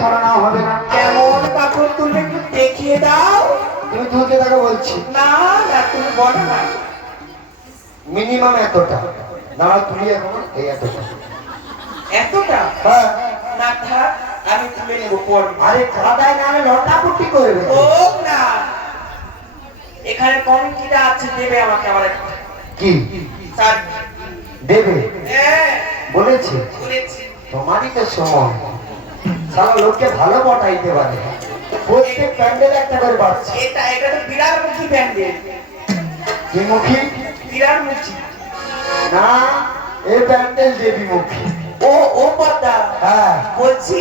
ছড়ানো হবে না। কেমন কাপড় তুমি একটু দেখিয়ে দাও। তুমি তুলতে থাকো বলছি। না না তুমি বলো না। মিনিমাম এতটা না, তুলি এখন এই এতটা। এতটা? হ্যাঁ। না থাক, আমি তুলে নেবো পর। আরে কাদায় না লটাপুটি করবে। ও না, এখানে কমিটিটা আছে, দেবে আমাকে আমার একটা। কি স্যার দেবে? হ্যাঁ বলেছি বলেছি। তোমারই তো সময়, সারা লোককে ভালো পটাইতে পারে। প্রত্যেক প্যান্ডেল একটা করে বাড়ছে। এটা এটা তো বিরাট মুখী প্যান্ডেল। কি মুখী? বিরাট মুখী না, এই প্যান্ডেল দেবী মুখী। ও ও পদ্মা, হ্যাঁ বলছি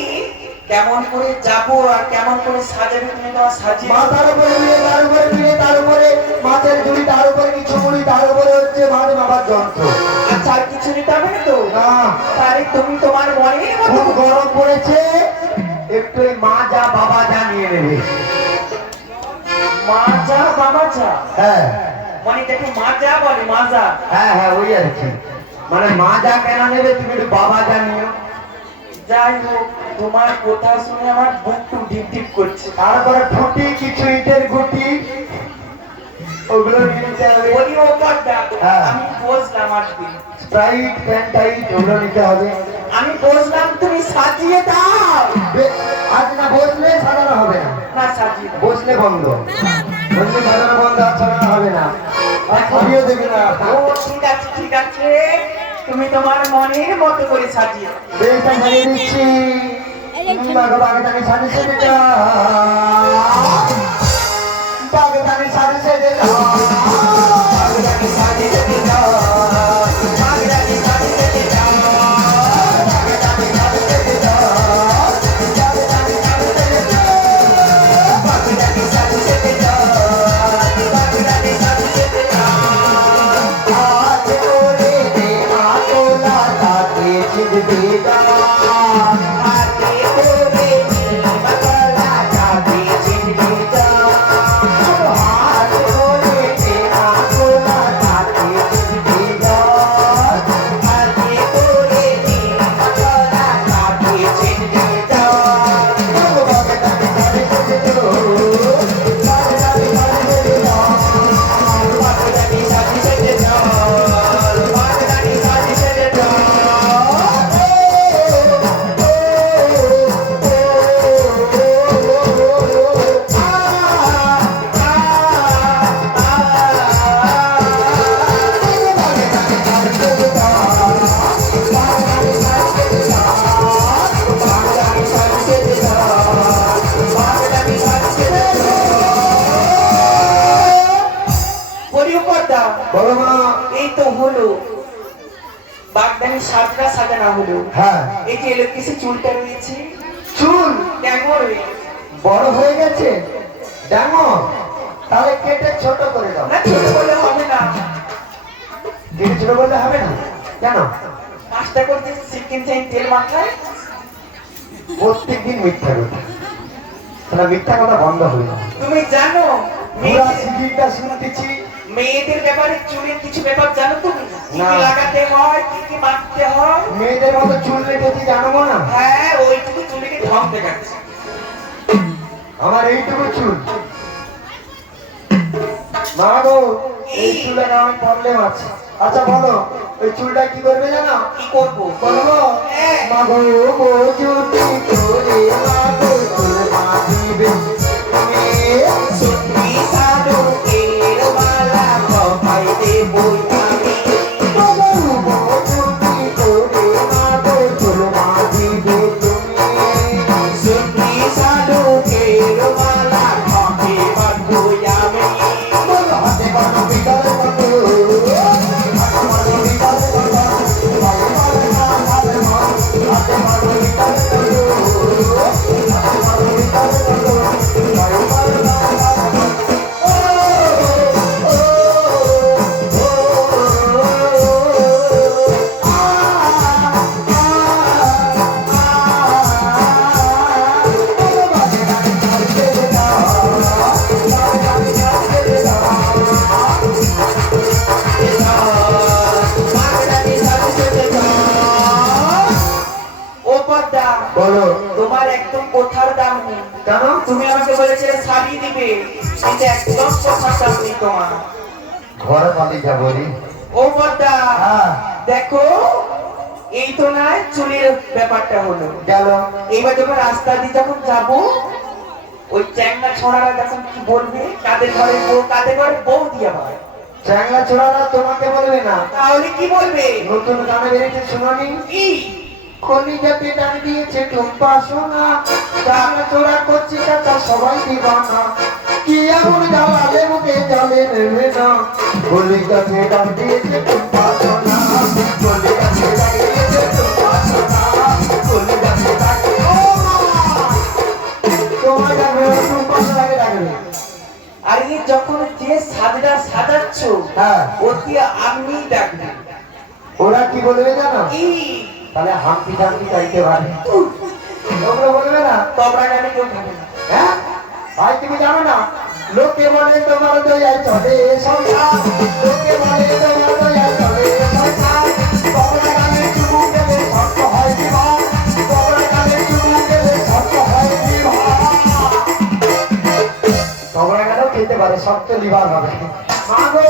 কেমন করে যাবো আর কেমন করে সাজাবে তুমি তোমার সাজিয়ে? মাথার উপরে বিয়ে, তার উপরে বিয়ে, তার উপরে মাছের ঝুড়ি, তার উপরে কিছু মুড়ি, তার উপরে হচ্ছে ভাত মাপার যন্ত্র। আচ্ছা আর কিছু নিতে হবে না তো? না, তাহলে তুমি তোমার মনের মতো। খুব গরম পড়েছে, একটু এই মা যা বাবা যা নিয়ে নেবে। মা যা বাবা যা? হ্যাঁ মানে দেখো মা যা বলে মাজা। হ্যাঁ হ্যাঁ ওই আর কি, মানে মা যা কেন নেবে, তুমি একটু বাবা যা নিও। যাই হোক, তোমার কথা শুনে আমার বুকটু ঢিপ ঢিপ করছে। তারপরে ফুটি কিছু ইটের গুটি, ওগুলো নিয়ে নিতে হবে। বলি ও পদ্মা, হ্যাঁ। আমি বসলাম আসবি। স্প্রাইট প্যান্টাইট ওগুলো নিতে হবে। আমি বসলাম, তুমি সাজিয়ে দাও। আজ না বসলে সাজানো হবে না। না সাজিয়ে দাও। বসলে বন্ধ, বসলে সাজানো বন্ধ, আর সাজানো হবে না। আর ছবিও দেবে না। ও ঠিক আছে ঠিক আছে, তুমি তোমার মনের মতো করে সাজিয়ে দাও। বেশটা সাজিয়ে দিচ্ছি। বাগদানি সাজে সেজে যা, বাগদানি সাজে সেজে যা, বাগদানি সাজে সেজে যা, বাগদানি সাজে সেজে যা, বাগদানি সাজে সেজে যা, বাগদানি সাজে সেজে যা, বাগদানি সাজে সেজে যা, বাগদানি সাজে সেজে যা। হাত করে দে আতোলা তাকে ছিড়বে গা, হাতে করে দে আতোলা তাকে ছিড়বে গা, হাত করে দে আতোলা তাকে ছিড়বে গা, হাতে করে দে আতোলা তাকে ছিড়বে গা। বাগদানি সাজে সেজে যা, বাগদানি সাজে সেজে যা, বাগদানি সাজে সেজে যা, বাগদানি সাজে সেজে যা। বলি ও পদ্মা, বলো মা। এই তো হলো বাগদানি সাজটা সাজানো হলো। হ্যাঁ, এই যে এলোকেশে চুলটা রয়েছে, চুল কেমন রয়েছে? বড় হয়ে গেছে, ডাঙর, তাহলে কেটে ছোট করে দাও। না ছোট বলে হবে না, কেটে ছোট করলে হবে না কেন? পাঁচটা করতে সিকিম চাই তেল মাথায়। প্রত্যেকদিন মিথ্যা কথা, তাহলে মিথ্যা কথা বন্ধ হয়ে যাবে। তুমি জানো পুরা সিডিটা শুনতেছি। মেয়েদের ব্যাপারে চুলের কিছু ব্যাপার জানো তুমি? কি না। কি লাগাতে হয়, কি কি মাখতে হয়? মেয়েদের মতো চুল রেখেছি জানবো না? হ্যাঁ ওইটুকু চুলকে ঢং দেখাচ্ছে। আমার এইটুকু চুল। মা গো, এই চুলে না আমার প্রবলেম আছে। আচ্ছা বলো, ওই চুলটা কি করবে জানো? কি করবো বলবো? হ্যাঁ। মা গো গো চুটি তোরে মা গো চুল মাখিবে তুমি। সত্যি সাধু এর মালা কপাই দেবো আমি। মা গো গো চুটি তোরে মা গো চুল মাখিবে তুমি। সত্যি সাধু এর মালা কপে বাঁধবো আমি। বলো হাতে বাঁধো বিকালে বাঁধো, হাতে বাঁধো বিকালে বাঁধো, হাতে বাঁধো বিকালে বাঁধো, হাতে বাঁধো বিকালে বাঁধো। কোথার দাম নেই। কেন? তুমি আমাকে বলেছিলে শাড়ি দিবে, কিন্তু একদম কোথার দাম নেই তোমার। ঘরে পালিয়ে যাবো রে। ও বড়দা, হ্যাঁ দেখো এই তো নয় চুলের ব্যাপারটা হলো গেল। এইবার যখন রাস্তা দিয়ে যখন যাবো, ওই চ্যাংড়া ছোড়ারা যখন কি বলবে, কাদের ঘরে বউ কাদের ঘরে বউ দিয়ে হয়, চ্যাংলা ছোড়ারা তোমাকে বলবে না, তাহলে কি বলবে? নতুন গানে বেরিয়েছে শুনোনি? কি কলিজাতে ডাক দিয়েছে টুম্পা সোনা, চ্যাংলা ছোড়া করছি কাকা সবাই দিবানা, কি এমন জ্বালালে মুখে জলে নেবে না, কলিজাতে ডাক দিয়েছে টুম্পা সোনা, কলিজাতে ডাক দিয়েছে টুম্পা সোনা, কলিজাতে ডাক ও মা! তোমার ডাকবে না, টুম্পা সোনাকে ডাকবে। আর এই যখন যে সাজটা সাজাচ্ছ, হ্যাঁ অতি আপনি ডাকবে। ওরা কি বলবে জানো? কি তাহলে হাম্পি টাম্পি চাইতে পারে, তোমরা বলবে না? তোমরা গানে কেউ খাবে না। হ্যাঁ ভাই তুমি জানো না, লোকে বলে তোমার দয়ায় চলে সংসার, লোকে বলে তোমার দয়ায় চলে সংসার, তোমরা গানে চুমু গেলে শক্ত হয় জীবন, তোমরা গানে চুমু গেলে শক্ত হয় জীবন, তোমরা গানেও খেতে পারে শক্ত লিভার হবে। মাগো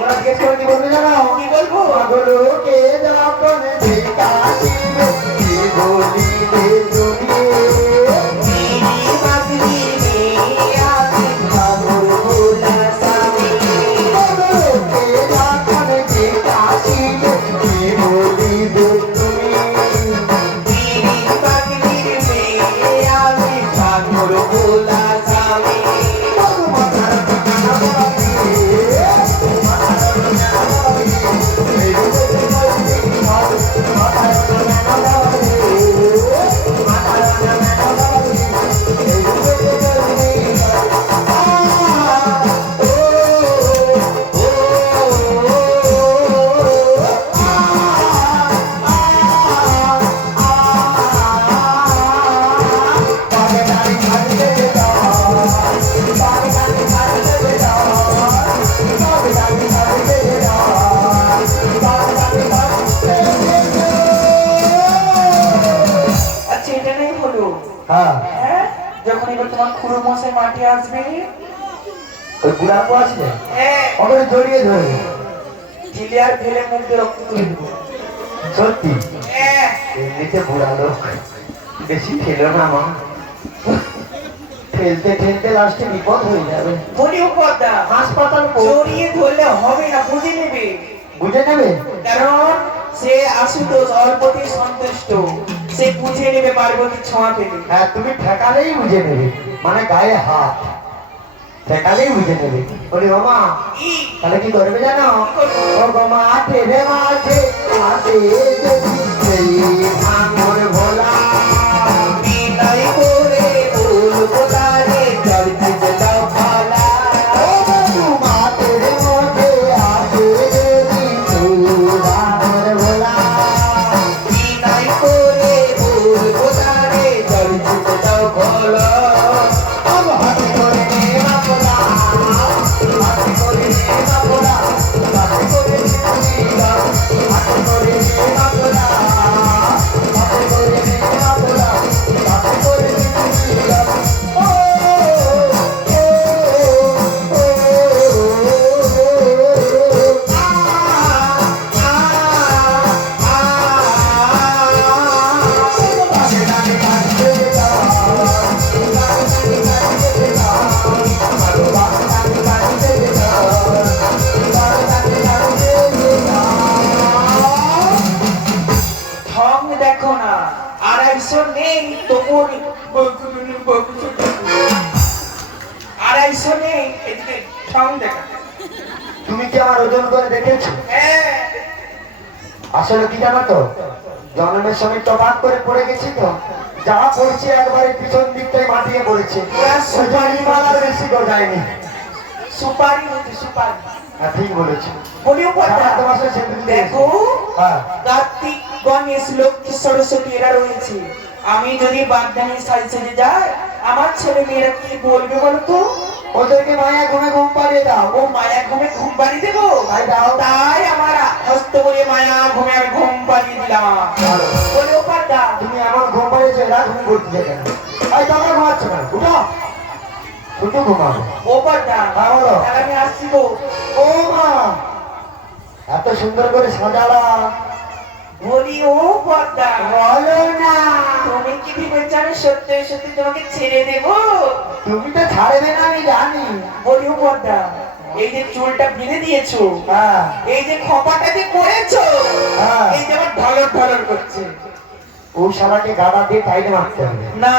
ওরা জিজ্ঞেস করে কি বলবে জানো? কি বলবো? মাগো লোকে যখন ভিকাশিবে কি বলিবে তুমি, আচ্ছা এটা নেই হলো। হ্যাঁ হ্যাঁ, যখন এবার তোমার খুড়ো মশাই মাঠে আসবে, ওই বুড়াপো আসলে হ্যাঁ ওকে জড়িয়ে ধরে ঢিলে আর ঢেলে মুখ দিয়ে রক্ত তুলে দেবো। সত্যি হ্যাঁ, এমনিতে বুড়া লোক বেশি খেলো না মা, ঠেলতে ঠেলতে লাস্টে বিপদ হয়ে যাবে, বলি উপরদা, হাসপাতাল জড়িয়ে ধরলে হবে না, বুঝে নেবে। বুঝে নেবে। কারণ সে আশুতোষ অল্পতেই সন্তুষ্ট, সে বুঝে নেবে পার্বতীর ছোঁয়া পেলে। হ্যাঁ তুমি ঠেকালেই বুঝে নেবে, মানে গায়ে হাত ঠেকালেই বুঝে নেবে। বলি ও মা কি তাহলে কি করবে জানো? ও গো মাঠে রে মাঠে মাঠে যদি সেই ভাঙর ভোলা, বিদায় করে বলবো তারে চলতে যাও পালা। ও বন্ধু মাঠে রে মাঠে আসে যদি সেই ভাঙর ভোলা, বিদায় করে বলবো তারে চলতে যাও পালা। अब हाथी করে নে বাপলা, হাতি করে নে বাপলা, হাতি করে নে বাপলা, হাতি করে নে বাপলা, হাতি করে নে বাপলা, হাতি করে নে বাপলা। ও ঠং দেখো না, 250 নেই তোমর 250 নেই, এদিকে ঠং দেখা। তুমি কি আমার ওজন করে দেখেছো? হ্যাঁ, আসলে কি জানো তো, জন্মের সময় টপাক করে পড়ে গেছি তো, যা পড়ছে একবারে পিছন দিকটাই মাটিয়ে পড়েছে, সুপারি মালার বেশি গজায়নি। সুপারি হচ্ছে সুপারি। হ্যাঁ ঠিক বলেছো। বলি উপরদা, সারা মাসে সেদিন দেখো হ্যাঁ কার্তিক গণেশ লক্ষ্মী সরস্বতী এরা রয়েছে, আমি যদি বাগদানি সাজে যাই, আমার ছেলে মেয়েরা কি বলবে বলো তো? ওদেরকে মায়া ঘুমে ঘুম পাড়িয়ে দাও। ও মায়া ঘুমে ঘুম পাড়িয়ে দেবো? তাই দাও। তাই আমার হস্ত বলে মায়া ঘুমে আমি ঘুম পাড়িয়ে দিলাম। ভালো। বলে উপরদা, তুমি আমার ঘুম পাড়িয়েছো, এরা ঘুম করতে কেন? এই তোমরা ঘুমাচ্ছ না উঠো শুধু ঘুমাবো ও বর্দা হ্যাঁ, বলো। তাহলে আমি আসছি গো। ও মা এত সুন্দর করে সাজালা বলি ও বর্দা, বলো না তুমি কি ভেবেছো আমি সত্যি সত্যি তোমাকে ছেড়ে দেবো? তুমি তো ছাড়বে না আমি জানি। বলি ও বর্দা, এই যে চুলটা বেঁধে দিয়েছো, হ্যাঁ এই যে খপাটা যে করেছো, হ্যাঁ। এই যে আমার ঢলর ঢলর করছে। ও শালাকে গাড়া দিয়ে টাইটে মারতে হবে না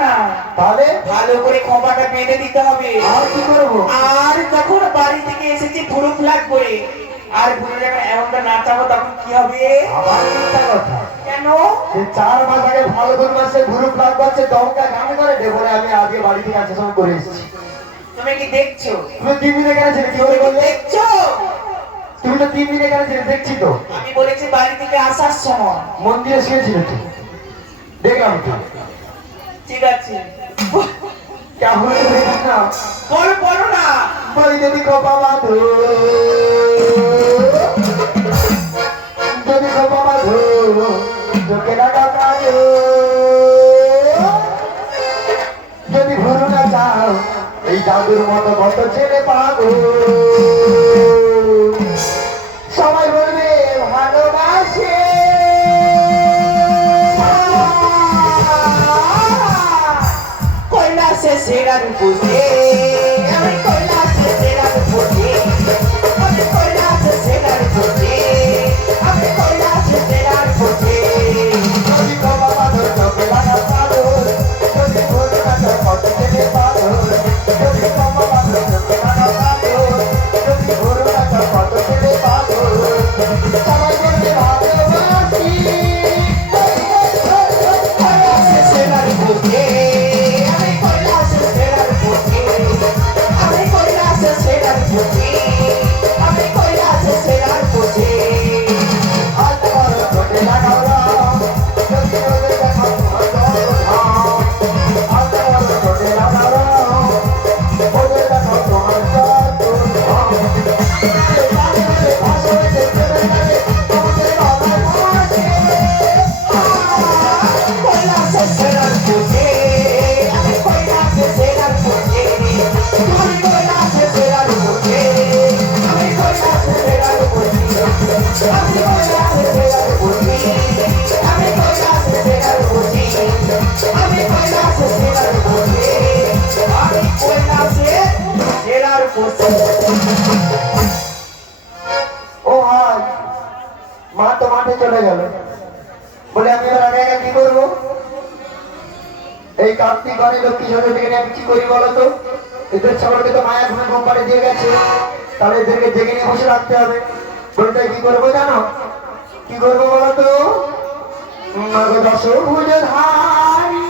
না, তাহলে ভালো করে খপাটা বেঁধে দিতে হবে। আর কি করবো আর যখন বাড়ি থেকে এসেছি ভুরু ফ্ল্যাগ করে, আর ভুরু যখন এমনটা নাচাবো তখন কি হবে? আবার মিথ্যা কথা কেন? সে 4 মাস আগে ফাল্গুন মাসে গ্রুপ প্লাগ করছে দমকা গান করে দে বলে আমি আজকে বাড়ি থেকে আসার সময় করে এসেছি। তুমি কি দেখছো? তুমি 3 দিন এখানে ছিলে কি করে বললে? দেখছো? তুমি তো 3 দিন এখানে ছিলে দেখছি তো। আমি বলেছি বাড়ি থেকে আসার সময়। মন্দিরে শুয়েছিলে তো দেখলাম তো ঠিক আছে, কেমন দেখি না বলো বলো না। বলি যদি কপা বাঁধো যদি কপা বাঁধো চোখে লাগা কালো যদি ভুরু না চাও এই জাদুর মতো কত ছেলে পাবো সবাই বলবে ভালোবাসে কৈলাসে সেরার বুঝে, আমি কৈলাসে সেরার বুঝে, আমি কৈলাসে সেরার বুঝে, আমি কৈলাসে সেরার বুঝে। যদি কপা বাঁধো চোখে লাগা কালো যদি ভুরু না চাও কত ছেলে পাবো যদি কপা বাঁধো চোখে লাগা কালো যদি ভুরু না চাও কত ছেলে পাবো সবাই বলবে ভালোবাসি কৈলাসে সেরার বুঝে, আমি কৈলাসে সেরার বুঝে, আমি কৈলাসে সেরার বুঝে, আমি কৈলাসে সেরার বুঝে। আজ বড় চোখে লাগাও রাম যদি ওদের দেখা তোমার ধাম আজ বড় চোখে লাগাও রাম ওদের দেখা তোমার ধাম ভাষণে দেখতে পেলে তোমাদের ভালোবাসি কৈলাসে সেরার বুঝে, আমি কৈলাসে সেরার বুঝে, তুমি কৈলাসে সেরার বুঝে, আমি কৈলাসে সেরার বুঝে, আমি কৈলাসে সেরার বুঝে, আমি কৈলাসে সেরার বুঝে, আমি কৈলাসে সেরার বুঝে, আমি কৈলাসে সেরার বুঝে। ও ভাই মা তো মাঠে চলে গেল বলে আমি এবার আগে আগে কি করবো এই কার্তিক গানে লক্ষ্মী সরস্বতীকে নিয়ে আমি কি করি বলো তো এদের সবাইকে তো মায়া ঘুমে ঘুম পাড়ে দিয়ে গেছে তাহলে এদেরকে জেগে নিয়ে বসে রাখতে হবে বলতে কি করবো জানো কি করবো বলো তো দশ ভুজ ধারি